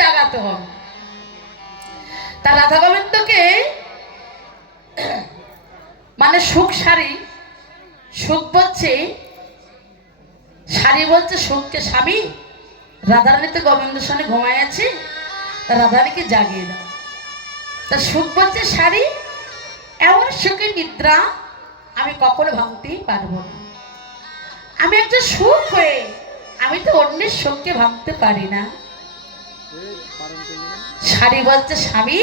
জাগাতে হবে। তা রাধা গোবিন্দকে মানে সুখ শাড়ি, সুখ বলছে শাড়ি, বলছে সুখকে স্বামী। রাধারানী তো গোবিন্দের সঙ্গে ঘুমায় আছে, রাধারানীকে জাগিয়ে দাও। তা সুখ বলছে শাড়ি, এমন সুখের নিদ্রা আমি কখনো ভাঙতেই পারবো না। আমি একটা সুখ হয়ে আমি তো অন্যের সুখকে ভাঙতে পারি না। শাড়ি বলছে স্বামী,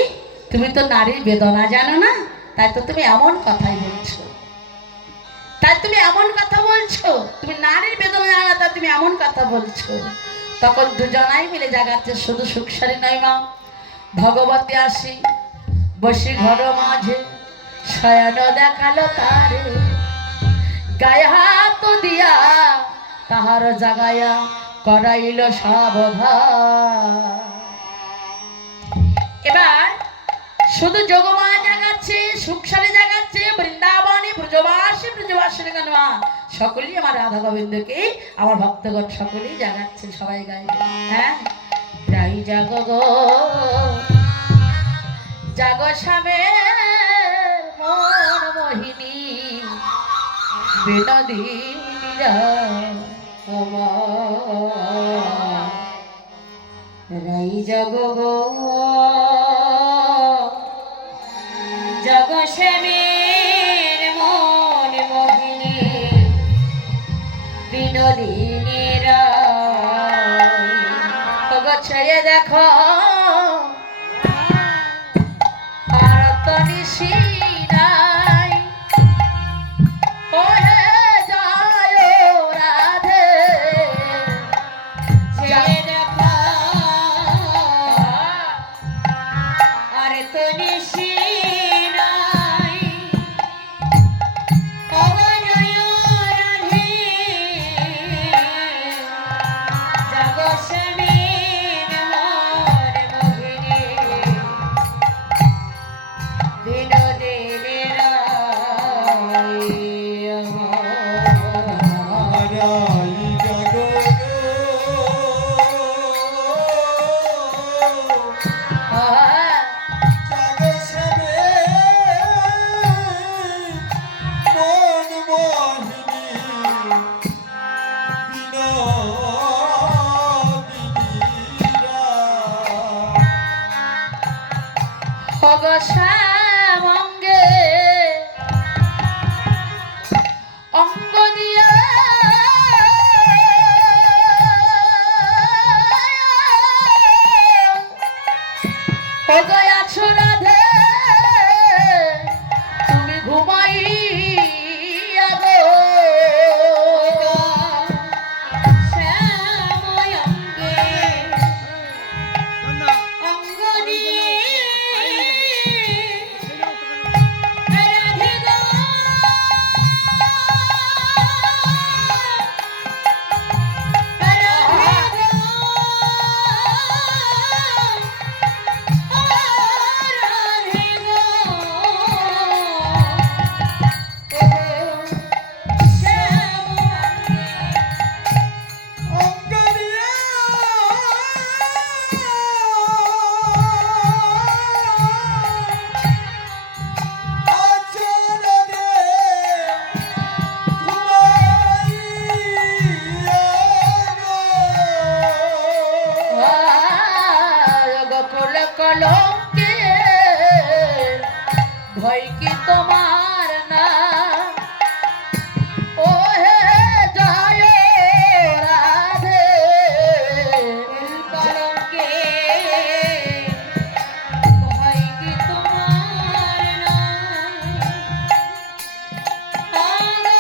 তুমি তো নারীর বেদনা জানো না, তাই তো তুমি এমন কথাই বলছো। তাই তুমি এমন কথা বলছো, তুমি নারীর বেদনা জানো না, তাই তুমি এমন কথা বলছো। তখন দুজনাই মিলে জাগাচ্ছে। শুধু সুখ শাড়ি নয় মা, ভগবতী আসি বসে ঘর মাঝে শয়ন দেখালো তারে, গায়ে হাত দিয়া তাহার জাগায়া করাইল সাবধান। এবার শুধু যোগমা জাগাচ্ছে, সুখসারে জাগাচ্ছে, বৃন্দাবনে ব্রজবাসী ব্রজবাসী গানমা সকলেই আমার রাধা গোবিন্দকে, আমার ভক্তগণ সকলেই জাগাচ্ছে। সবাই গাই, হ্যাঁ, রাই জাগো গো জাগো স্বামীর মন মোহিনী বিনোদিনীরা রাই জাগো গো জাগো স্বামীর মন মোহিনী বিনোদিনীরা। তবে ছেড়ে দেখো শ্যামঙ্গে অঙ্গ দিয়া আছো রাধে, তুমি ঘুমাইয়া গো শ্যামঙ্গে অঙ্গ দিয়ে কলঙ্কে ভয় কি তোমার না, ও হে জয় রাধে কলঙ্কে ভয় কি তোমার না, জয় রাধে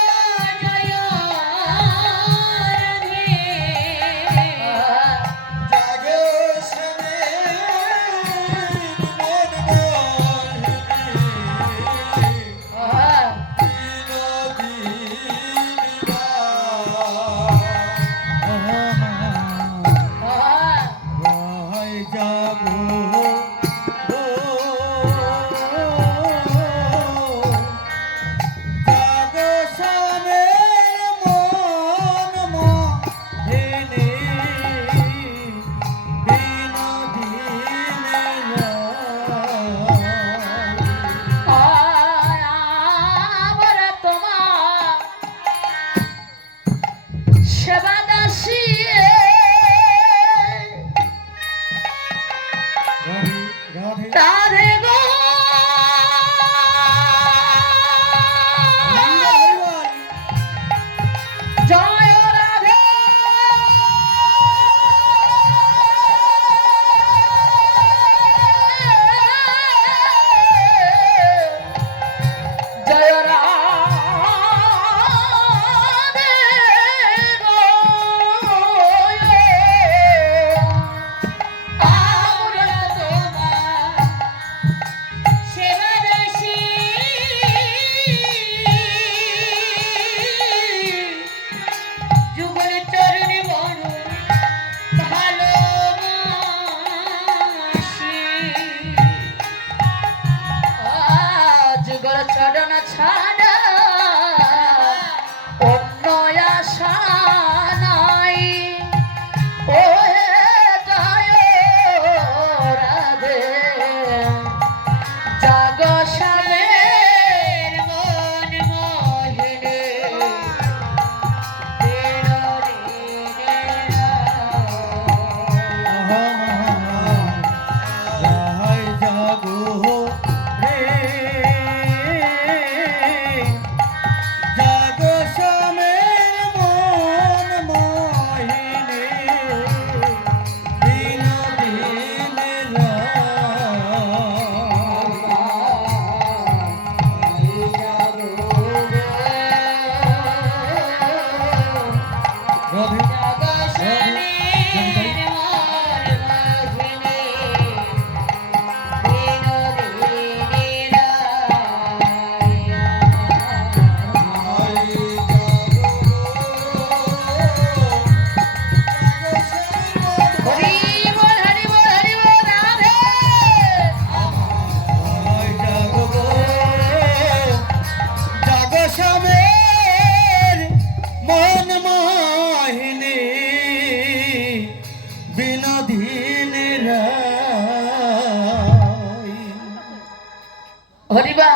হরিবা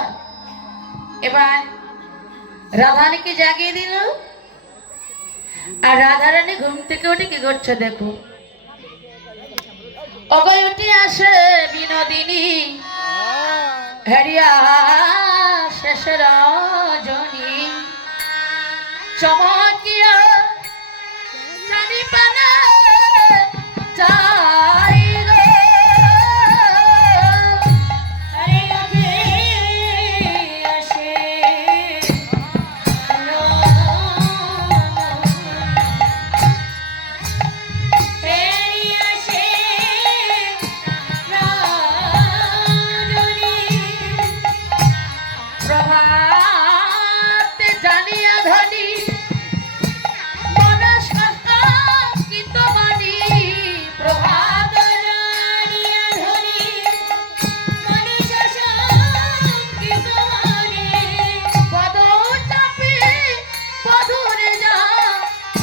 এবার রাধারানীকে জাগিয়ে দিল। আর রাধারানী ঘুম থেকে উঠে কি করছে দেখো, অগয় উঠে আসে বিনোদিনী হেরিয়া শেষ রজনী চমকিয়া চারি পানা চাই গো। হরে উঠে আসে প্রভাতে জানিয়া ধনী মনস কষ্ট বাণী প্রভাত জানিয়া ধনী মনস বাণী পদ চাপে পদুরে যা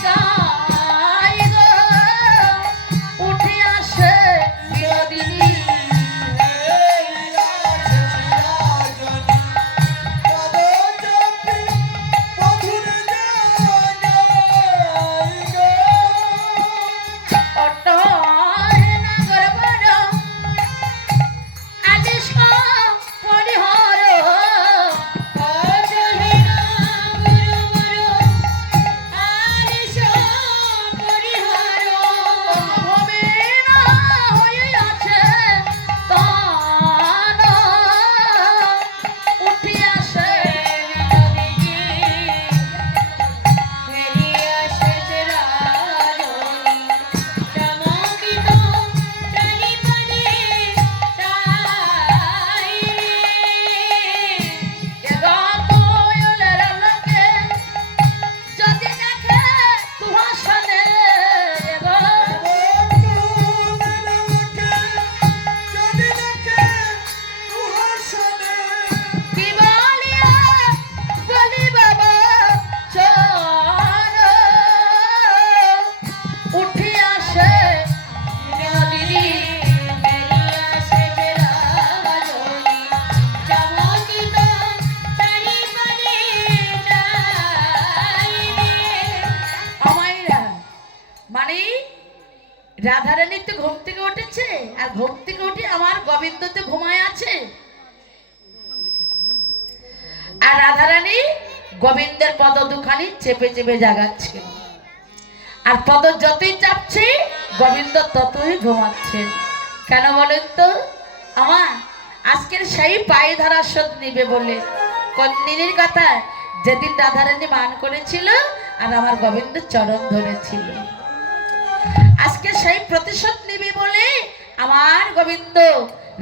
যাই গো উঠে আসে বিনোদিনী রাধারানী তো ঘুম থেকে উঠেছে, আর ঘুম থেকে উঠে আমার গোবিন্দ তো ঘুমায় আছে। আর রাধারানী গোবিন্দের পদ দুখানি চেপে চেপে জাগাচ্ছে, আর পদ যতই চাপছে গোবিন্দ ততই ঘুমাচ্ছে। কেন বলেন তো? আমার আজকের সেই পায়ে ধরা শোধ নিবে বলে। কোন দিনের কথা? যেদিন রাধারানী মান করেছিল আর আমার গোবিন্দ চরণ ধরেছিল। আজকে সেই প্রতিশোধ নিবি বলে আমার গোবিন্দ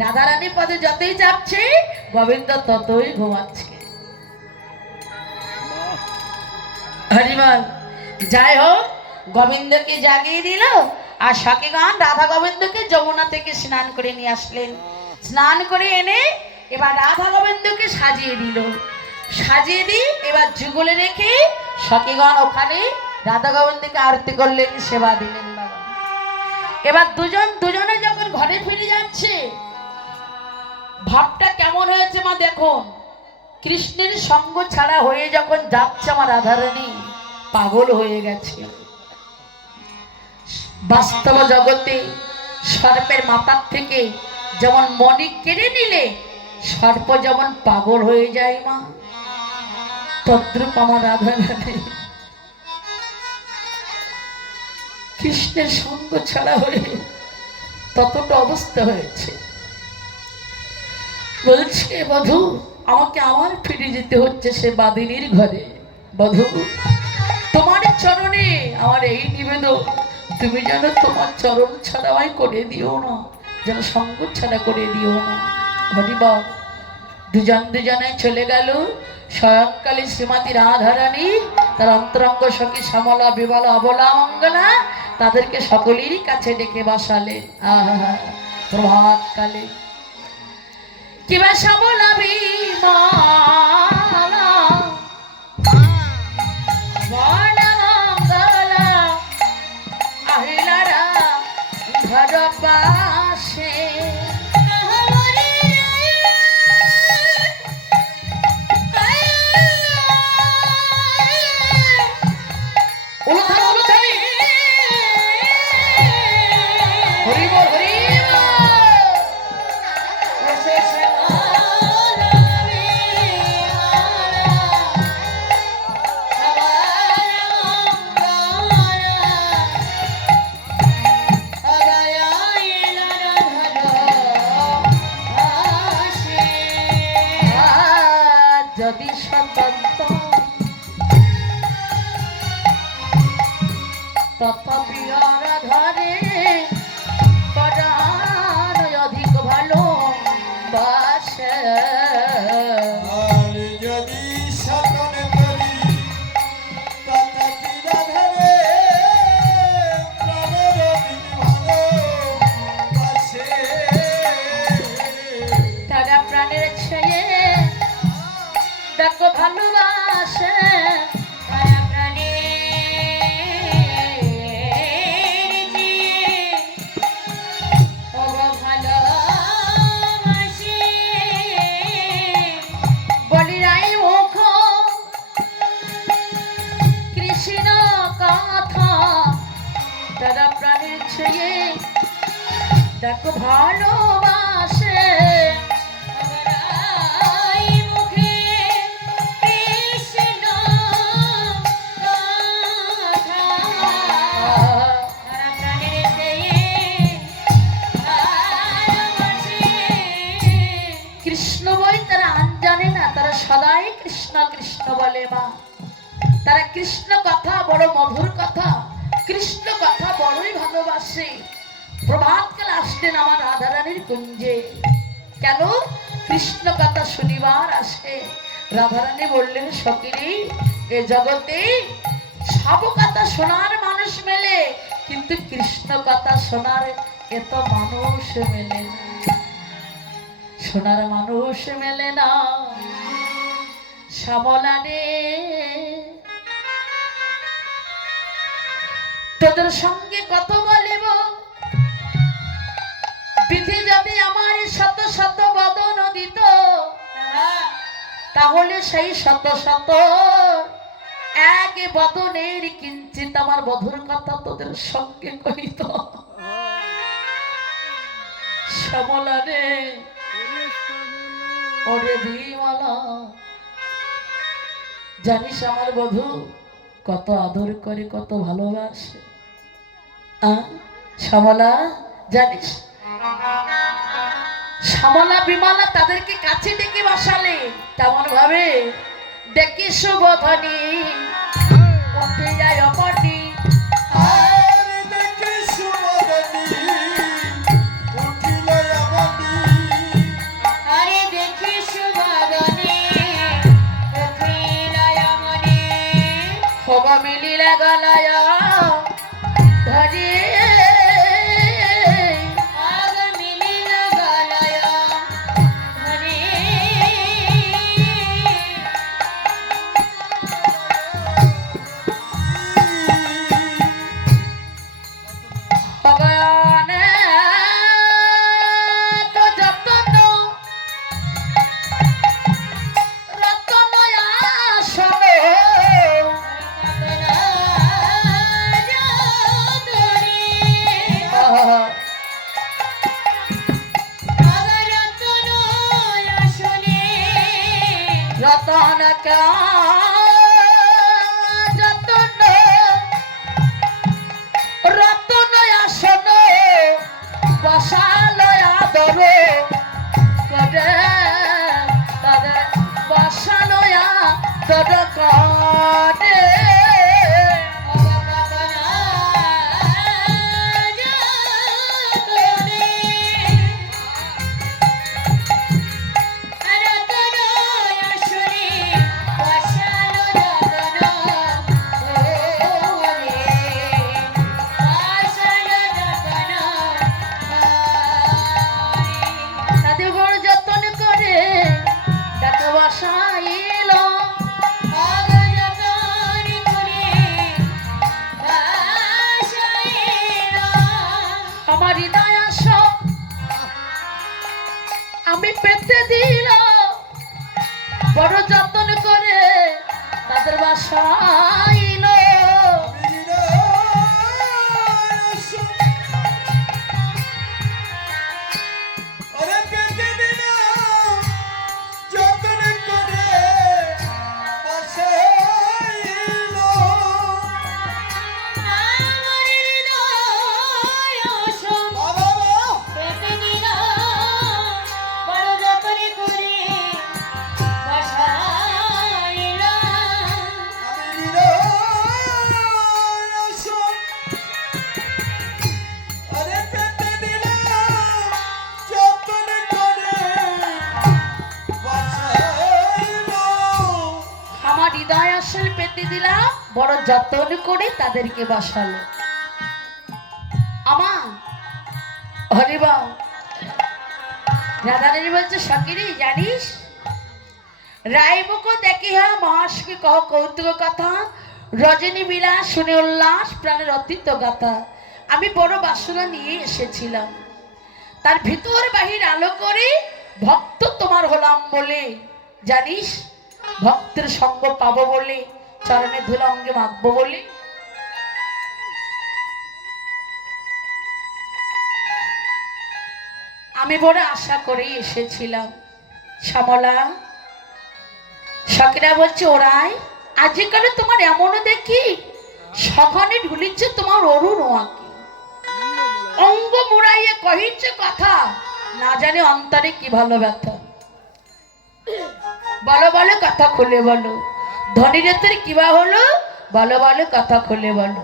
রাধারানী পদে যতই যাচ্ছে গোবিন্দ ততই ঘুমাচ্ছে। হরিবল। যাই হোক, গোবিন্দকে জাগিয়ে দিল। আর সখীগণ রাধা গোবিন্দকে যমুনা থেকে স্নান করে নিয়ে আসলেন। স্নান করে এনে এবার রাধা গোবিন্দকে সাজিয়ে দিল। সাজিয়ে দিয়ে এবার যুগলে রেখে সখীগণ ওখানে রাধা গোবিন্দকে আরতি করলেন, সেবা দিলেন। এবার দুজনে যখন ঘরে ফিরে যাচ্ছে, ভাবটা কেমন হয়েছে মা দেখুন। কৃষ্ণের সঙ্গ ছাড়া হয়ে যখন যাচ্ছে আমার রাধারানী পাগল হয়ে গেছে। বাস্তব জগতে সর্পের মাথার থেকে যেমন মণি কেড়ে নিলে সর্প যেমন পাগল হয়ে যায় মা, তদ্রূপ আমার রাধারানী কৃষ্ণের সঙ্গ ছাড়া হয়ে ততটা অবস্থা হয়েছে। বলছে বধূ আমাকে আবার ফিরে যেতে হচ্ছে সে বাদিনীর ঘরে। বধূ তোমার চরণে আমার এই নিবেদন, তুমি যেন তোমার চরণ ছাড়া আমায় করে দিও না, যেন সঙ্গ ছাড়া করে দিও না। হরিবল। দুজনে চলে গেল। স্বয়ংকালী শ্রীমতী রাধারানী তার অন্তরঙ্গ সখী শ্যামলা বিমলা অবলা মঙ্গলা তাদেরকে সকলেরই কাছে ডেকে বসালেন। আহা প্রভাত কালে কিবা শ্যামলা বিমলা মঙ্গলা আহিলারা ঘর পাশে দেখো ভালোবাসে কৃষ্ণ বই তারা জানে না, তারা সদাই কৃষ্ণ কৃষ্ণ বলে মা। তারা কৃষ্ণ কথা বড় মধুর কথা, কৃষ্ণ কথা বড়ই ভালোবাসে। প্রভাতকালে আসলেন আমার রাধারানীর কুঞ্জে, কেন? কৃষ্ণ কথা শুনিবার আসে। রাধারানী বললেন সখিনী, এ জগতে সব কথা শোনার মানুষ মেলে, কিন্তু কৃষ্ণ কথা শোনার এত মানুষ মেলে না, শোনার মানুষ মেলে না। শ্যামলা রে, তোদের সঙ্গে কত বলিব, বিধি যদি আমার শত শত বদন দিত, তাহলে সেই শত শত এক বদনের কিঞ্চিত আমার বধুর কথা তোদের সঙ্গে কহিত। শ্যামলা রে, ওরে বিমলা, জানিস আমার বধূ কত আদর করে, কত ভালোবাসে। শ্যামলা জানিস? শ্যামলা বিমলা তাদেরকে কাছে ডেকে বসালে, তেমন ভাবে ডেকে শুভধ্বনি উঠে যায় অপটি। মিলিলা গলায় ধরে মিলিলা গলায় ধরে ভগবান তো যতন রতন আসন রতন যতন রতন আসন বসালয় আদর করে, তাদের বসালয় আদর করে। আমি পেতে দিল বড় যত্ন করে তাদের বাসাইল। বড় যত্ন করে তাদেরকে বসালো। আমার হরিবা রাধারানী বলছে সকিরি জানিস রায়বুকো দেখি হ্যাঁ মহাশকে কহ কৌতুক কথা, রজনী বিলাস শুনে উল্লাস প্রাণের অতীত গাথা। আমি বড় বাসনা নিয়ে এসেছিলাম, তার ভিতর বাহির আলো করে ভক্ত তোমার হলাম বলে, জানিস ভক্তের সঙ্গ পাবো বলে, চরণে ধুলা অঙ্গে মাখবো বলে। আমি বড় আশা করে এসেছিলাম। শ্যামলা, সখীরা বলছে ওরাই আজকাল তোমার এমনও দেখি সখনে ঢুলিচ্ছে তোমার অরুণ আঁকি অঙ্গ মুড়াইয়ে কহিচ্ছে কথা, না জানে অন্তরে কি ভালো ব্যথা। বলো বলো কথা খুলে বলো, ধনীরে তোর কিবা হলো, বলো বলো কথা খুলে বলো।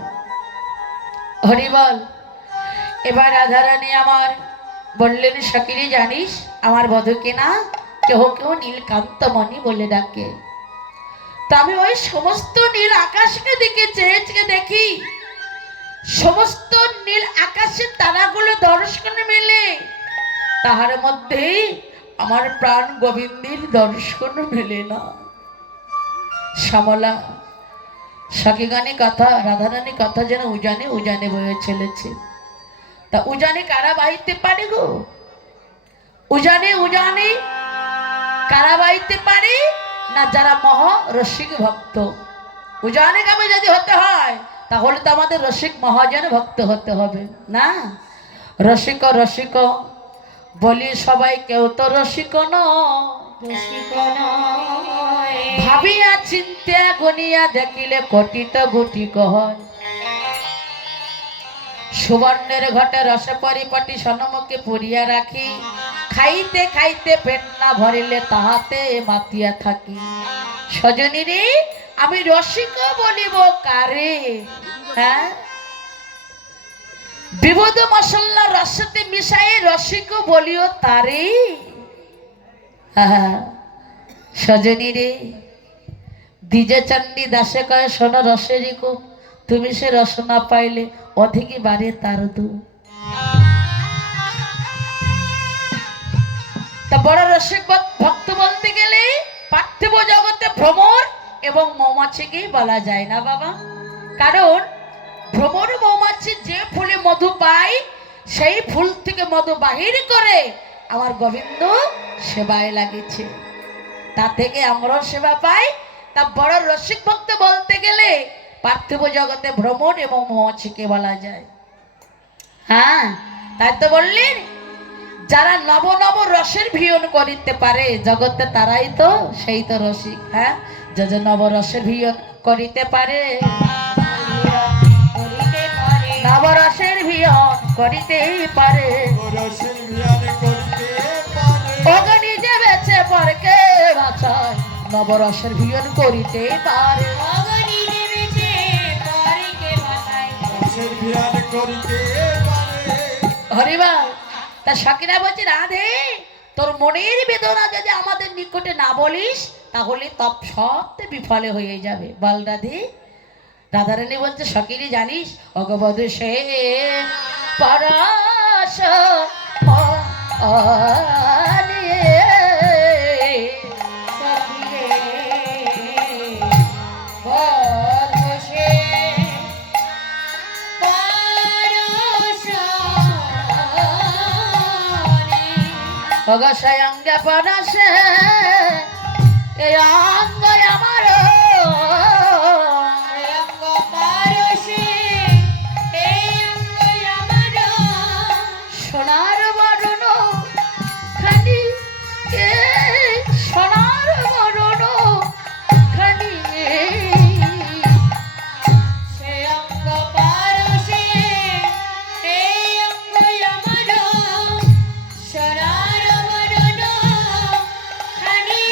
হরি বল। এবার রাধারানী আমার বললেন, সখীরে জানিস আমার বধূকে না কেউ কেউ নীলকান্তমণি বলে ডাকে। তা আমি ওই সমস্ত নীল আকাশকে দিকে চেয়ে দেখি, সমস্ত নীল আকাশের তারাগুলো দর্শন মেলে, তাহার মধ্যে আমার প্রাণ গোবিন্দের দর্শন মেলে না। শ্যামলা, সখী গানে কথা, রাধারানী কথা যেন উজানে উজানে বয়ে চলেছে। তা উজানে কারা বাইতে পারে গো? উজানে উজানে কারা বাইতে পারে না? যারা মহ রসিক ভক্ত। উজানে গামে যদি হতে হয় তাহলে তো আমাদের রসিক মহাজন ভক্ত হতে হবে না? রসিক রসিক বলি সবাই, কেউ তো রসিক নয়। ভাবিয়া চিন্তা গনিয়া দেখিলে কোটিত গুটি কয়। সুবর্ণের ঘটে রসে পরিপাটি সনমুখে পুরিয়া রাখি, খাইতে খাইতে পেট না ভরিলে তাহাতে মাতিয়া থাকি। সজনী রে, আমি রসিক বলিব কারে? হ্যাঁ, বিভূত মশলা রসতে মিশাই রসিক বলিও তারে। সজনী রে, দ্বিজে চণ্ডী দাসে কয় শোন রসেরই কূপ, তুমি সে রস না পাইলে অধিকই বাড়ে তার দু। তা বড় রসিক ভক্ত বলতে গেলে পার্থিব জগতে ভ্রমর এবং মৌমাছিকেই বলা যায় না বাবা। কারণ ভ্রমর মৌমাছি যে ফুলে মধু পায় সেই ফুল থেকে মধু বাহির করে আমার গোবিন্দ সেবায় লাগিয়েছে, তা থেকে আমরাও সেবা পাই। তা বড় রসিক ভক্ত বলতে গেলে পার্থিব জগতে ভ্রমর এবং মৌমাছিকে বলা যায়। হ্যাঁ, তাই তো বললেন যারা নব নব রসের ভিয়ন করিতে পারে জগতে তারাই তো সেই তো রসিক। হ্যাঁ, যে নব রসের ভিয়ন করিতে পারে, নবরসের ভিয়ন করিতেই পারে, অগ্নি যে বেঁচে পরকে বাঁচায় নবরসের ভিয়ন করিতে পারে। হরিবল। তা সখীরা বলছে, রাধে তোর মনের বেদনা যদি আমাদের নিকটে না বলিস তাহলে তপ সব বিফলে হয়ে যাবে। বল রাধে। রাধারানী বলছে, সখীরে জানিস অগবধ সে পরশ অঙ্গে পরশে এই অঙ্গ আমার সোনার বরণ খানি, সোনার বরণ খানি, সে অঙ্গ পারসে এই অঙ্গ আমার সোনার বরণ খানি,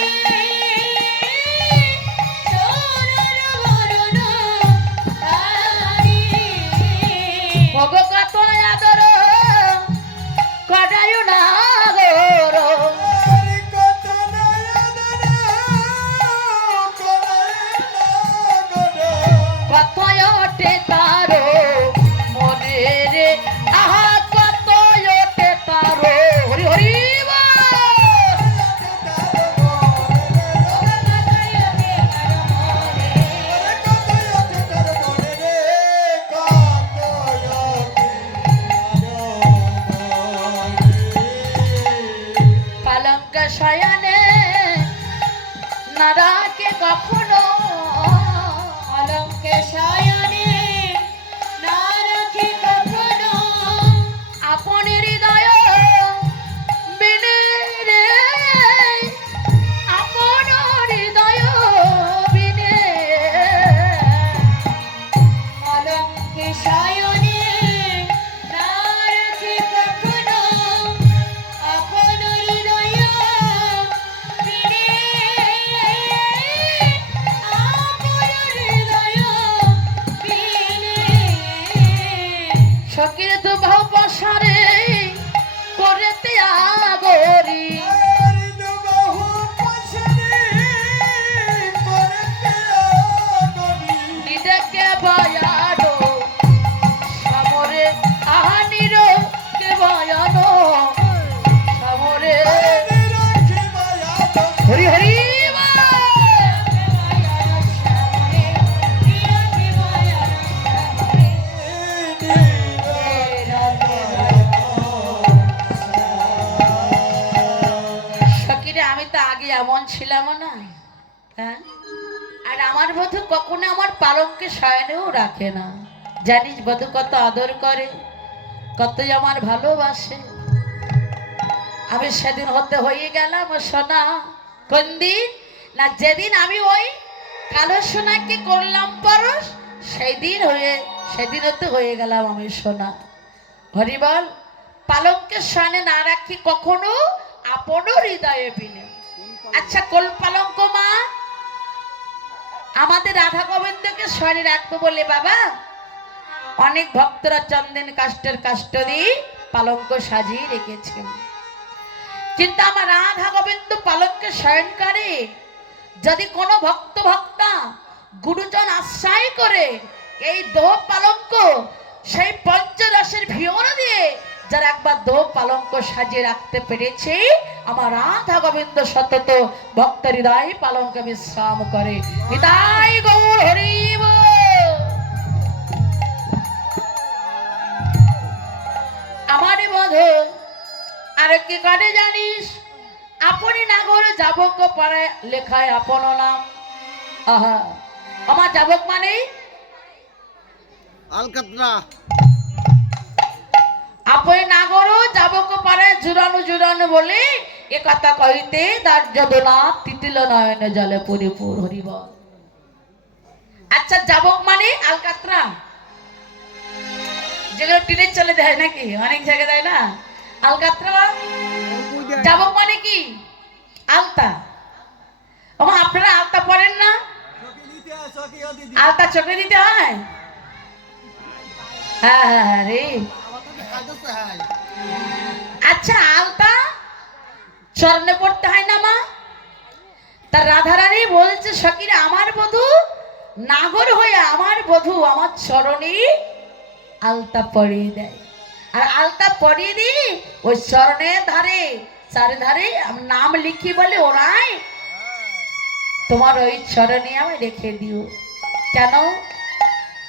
সোনার বরণ খানি। ভগবত আদর কটায়ু না গো, কথায় ওঠে তারো মনে রে, আহা কথায় ওঠে তারো। হরি হরি পালঙ্ক শয়নে না রাখে কখনো, পালঙ্কে শয়নে না রাখে কখনো আপন হৃদয় এমন ছিলাম না, হ্যাঁ? আর আমার বধূ কখনো আমার পালঙ্কে শয়নেও রাখে না। জানিস বধূ কত আদর করে, কতই আমার ভালোবাসে। আমি সেদিন হতে হয়ে গেলাম সোনা। কোন দিন না, যেদিন আমি ওই কালো সোনাকে করলাম পরশ, সেদিন হতে হয়ে গেলাম আমি সোনা। হরিবল। পালঙ্কে শয়নে না রাখি কখনো আপন হৃদয়ে বিলে। আচ্ছা কোল পালঙ্ক মা আমাদের রাধা গোবিন্দকে শয়নে রাখবো বলে বাবা অনেক ভক্তরা চন্দন কাষ্ঠের কাষ্ঠ দিয়ে পালঙ্ক সাজিয়ে রেখেছেন, কিন্তু আমার রাধা গোবিন্দ পালঙ্কে শয়ন করে। যদি কোনো ভক্তা গুরুজন আশ্রয় করে এই দোহ পালঙ্ক সেই পঞ্চরসের ভিওর দিয়ে যারা একবার দোহ পালঙ্ক সাজিয়ে রাখতে পেরেছে, আমার রাধা গোবিন্দ সতত ভক্ত হৃদয় পালঙ্ক বিশ্রাম করে। হৃদয় গৌর হরি বল। আমারই বধূ আর কি করে জানিস, আপনি নাগর যাবক পাড়ায় লেখায় আপন নাম। আহা, আমার যাবক মানে আলকাতরা। আপনি নাগর যাবক পাড়ায় জুড়ানো বলে এ কথা কইতে দার্য দোলা তিতিল নয়ন জলে পরিপূর হরিব। আচ্ছা যাবক মানে আলকাতরা, যেগুলো টিনের চলে দেয় নাকি, অনেক জায়গায় দেয় না আলকাতরা। যাবক মানে কি আলতা। আপনারা আলতা পরেন না? আলতা চোখে দিতে হয়। হ্যাঁ হ্যাঁ হ্যাঁ রে। আচ্ছা আলতা চরণে পড়তে হয় না মা? তার রাধারানী বলছে সখীরা আমার বধূ নাগর হয়ে আমার বধূ আমার চরণে আলতা পরিয়ে দেয়। আর আলতা পরিয়ে দিই ওই চরণের ধারে চারিধারে নাম লিখি বলে ওরাই তোমার ওই চরণে আমি রেখে দিও। কেন?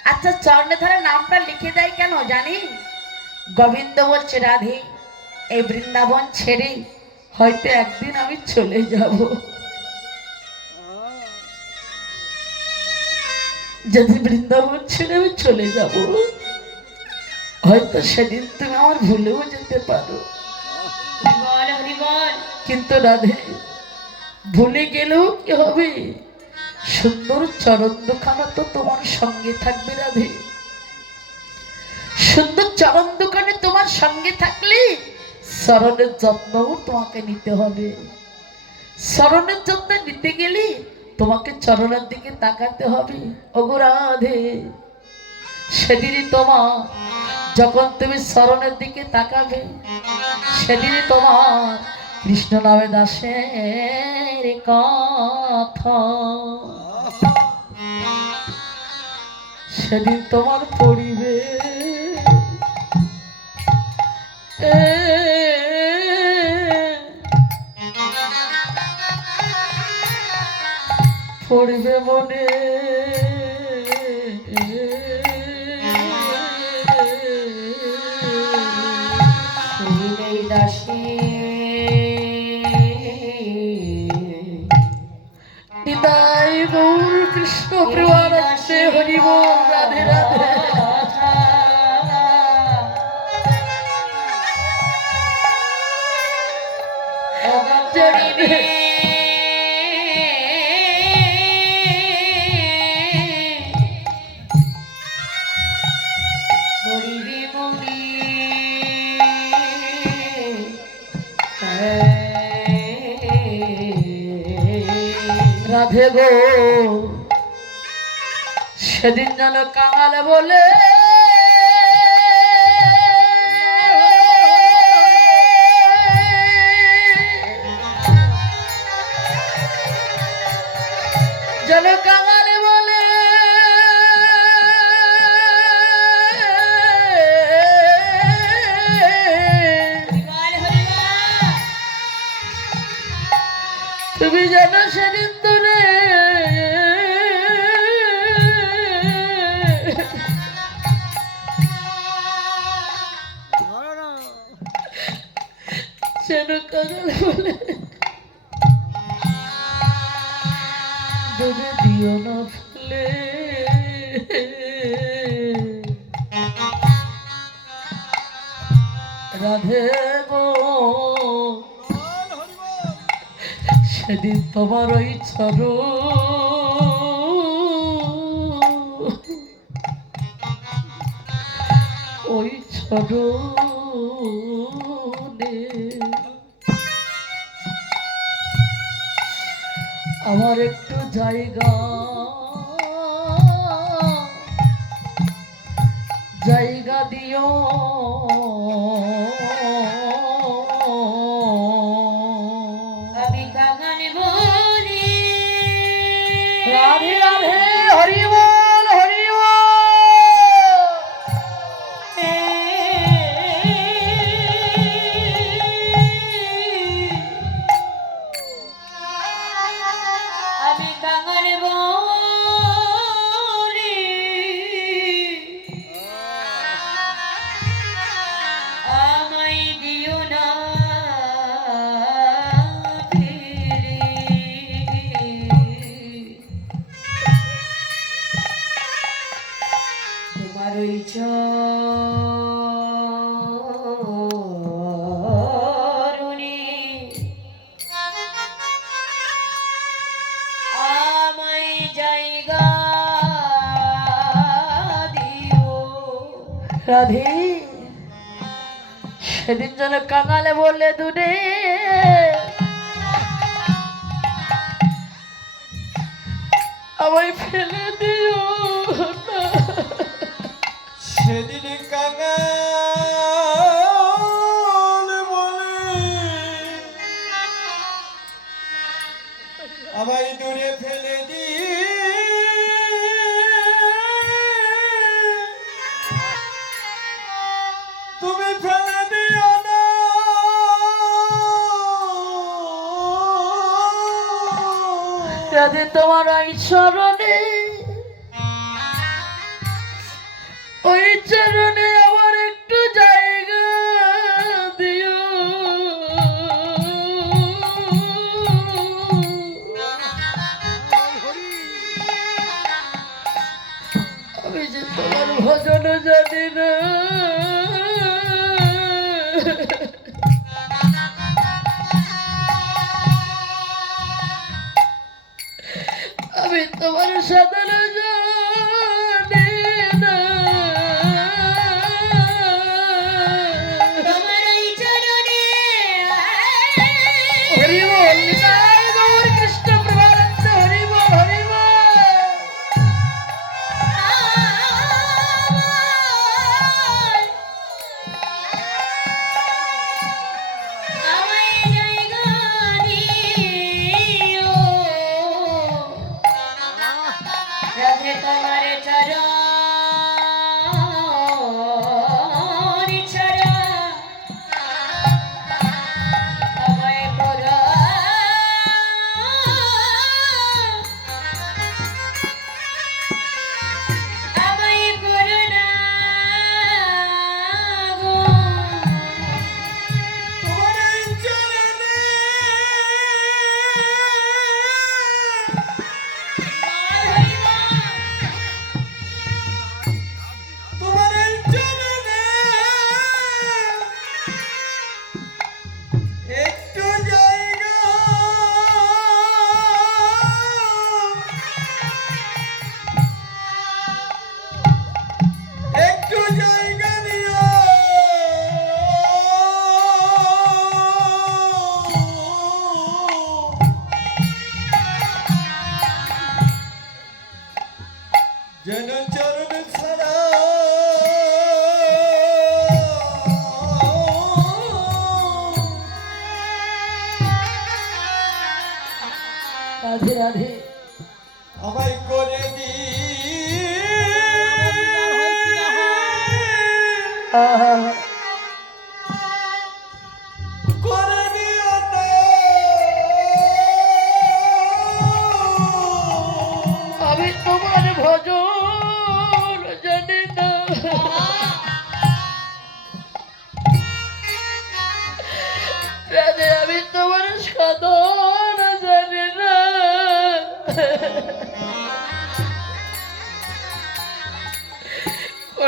আচ্ছা চরণের ধারে নামটা লিখে দেয় কেন জানি? গোবিন্দ বলছে রাধে এই বৃন্দাবন ছেড়ে হয়তো একদিন আমি চলে যাব। যদি বৃন্দাবন ছেড়ে আমি চলে যাব, হয়তো সেদিন তুমি আমার ভুলেও যেতে পারো। কিন্তু রাধে ভুলে গেলেও কি হবে, সুন্দর চরণ দোকানা তো তোমার সঙ্গে থাকবে রাধে। সুন্দর চরণ দোকানে তোমার সঙ্গে থাকলে চরণের যত্নও তোমাকে নিতে হবে। চরণের যত্ন নিতে গেলে তোমাকে চরণের দিকে তাকাতে হবে। ওগো রাধে সেদিনই তোমার যখন তুমি চরণের দিকে তাকাবে, সেদিনই তোমার কৃষ্ণ নামে দাসের কথা সেদিন তোমার পড়িবে। পড়িবে মনে দাসী হৃদয় গৌর কৃষ্ণ প্রেমানন্দে হরি বল। রাধে রাধে। চড়িবে রাধে গো সেদিন যেন কাঙাল বলে যেন কাঙাল বলে তুমি যেন সেদিন দূরে যেন কাঙাল বলে দূরে দিও না ফেলে রাধে গো সেদিন তোমার ওই চরণে আমার একটু জায়গা দিও আমি কাঙাল বলি রাধে রাধে হরি বল হরি বল আমি কাঙাল বলি আমায় দিও না ফিরে তোমার ওই চরণে আমায় জায়গা দিও রাধে সেদিন যেন কাঙালে বললে দূরে আমায় ফেলে দিও না। সেদিন কাঙাল বলে আমায় দূরে ফেলে দি তুমি ফেলে দিও না রাধে তোমার ওই চরণে আমার একটু জায়গা দিও আমি যে তোমার ভজন জানি না আমি তোমার সাধনা জানি না তোমার ওই চরণে হরি বল নিতাই গৌর কৃষ্ণ প্রভানন্দ হরি বল হরি বল আমায় জায়গা দিও রাধে তোমার চরণ ছাড়া আমায় পুরা আমায় করুণা গো তোমার এই চরণে তোমার এই চরণে একটু জায়গা একটু জায়গা দিও যেন চরণ ছাড়া রাধে রাধে আমায় করে দি আহা করে দিও না আমি তোমার ভজন জানি না রাধে আমি তোমার সাধন জানি না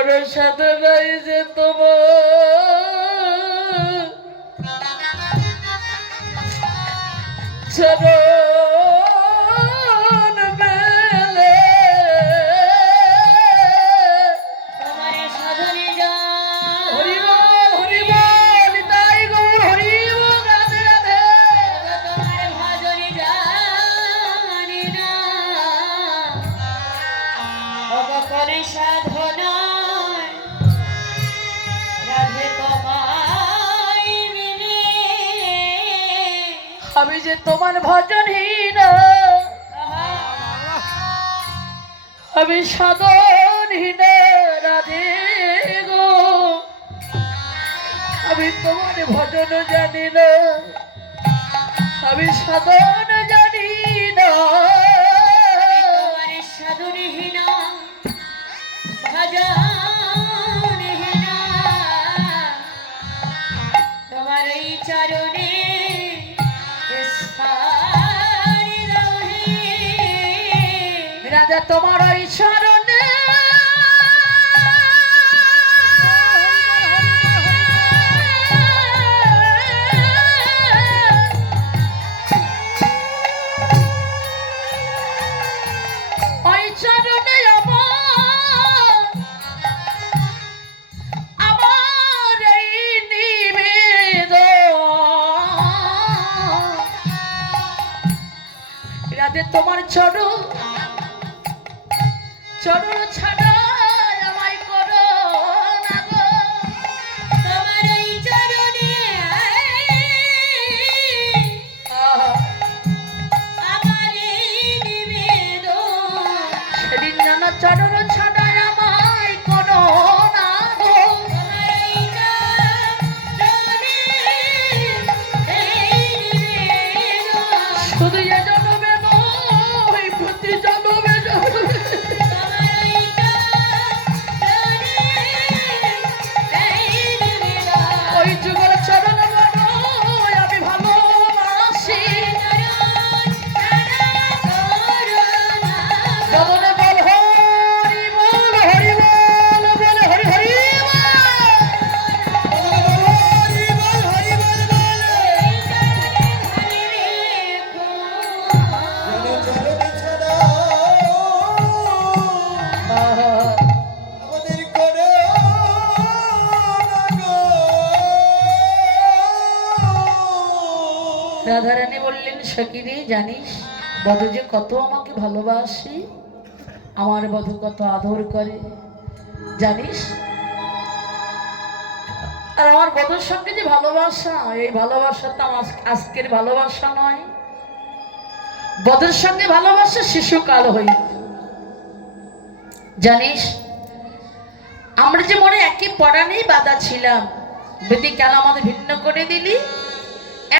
কারোর সাথে নাই যে তোমার চরণ মেলে তোমার সাধনে যায় হরি বল নিতাই গৌর হরি বল রাধে রাধে তোমার ভজনে জানি না অবকরে সাধনায় রাধে তোমায় মিলে আমি যে তোমার ভজনহীন আমি সাধনহীন রাধে গো আমি তোমার ভজন জানি না আমি সাধন জানি না তোমার সাধনহীন ভজনহীন তোমার এই চরণে স্থায়ী রহে রাধা তোমার ওই শরণে ওই চরণে আমার এই নিবেদন রাধে তোমার চরণ ছাড়া আমায় করো না গো তোমার এই চরণে আমার এই নিবেদন সেদিন যেন চরণ ছাড়া আমায় করো না গো তোমার এই চরণে এই নিবেদন শুধু এ জন্মে নয় প্রতি জন্মে তোমার এই চরণে এই নিবেদন ওই যুগের চরণ বড় আমি ভালোবাসি জগনে বল হরি বল হরি বল বলে হরি হরি যেন চরণ ছাড়া আমাদের করে রাধারানী বললেন সখিরে জানিস বধূ যে কত আমাকে ভালোবাসে আমার বধূ কত আদর করে জানিস আর আমার বধূর সঙ্গে যে ভালোবাসা এই ভালোবাসাটা আজকের ভালোবাসা নয় বধূর সঙ্গে ভালোবাসা শিশুকাল হই জানিস আমরা যে মনে একই পড়ানেই বাধা ছিলাম বেদি কেন আমাদের ভিন্ন করে দিলি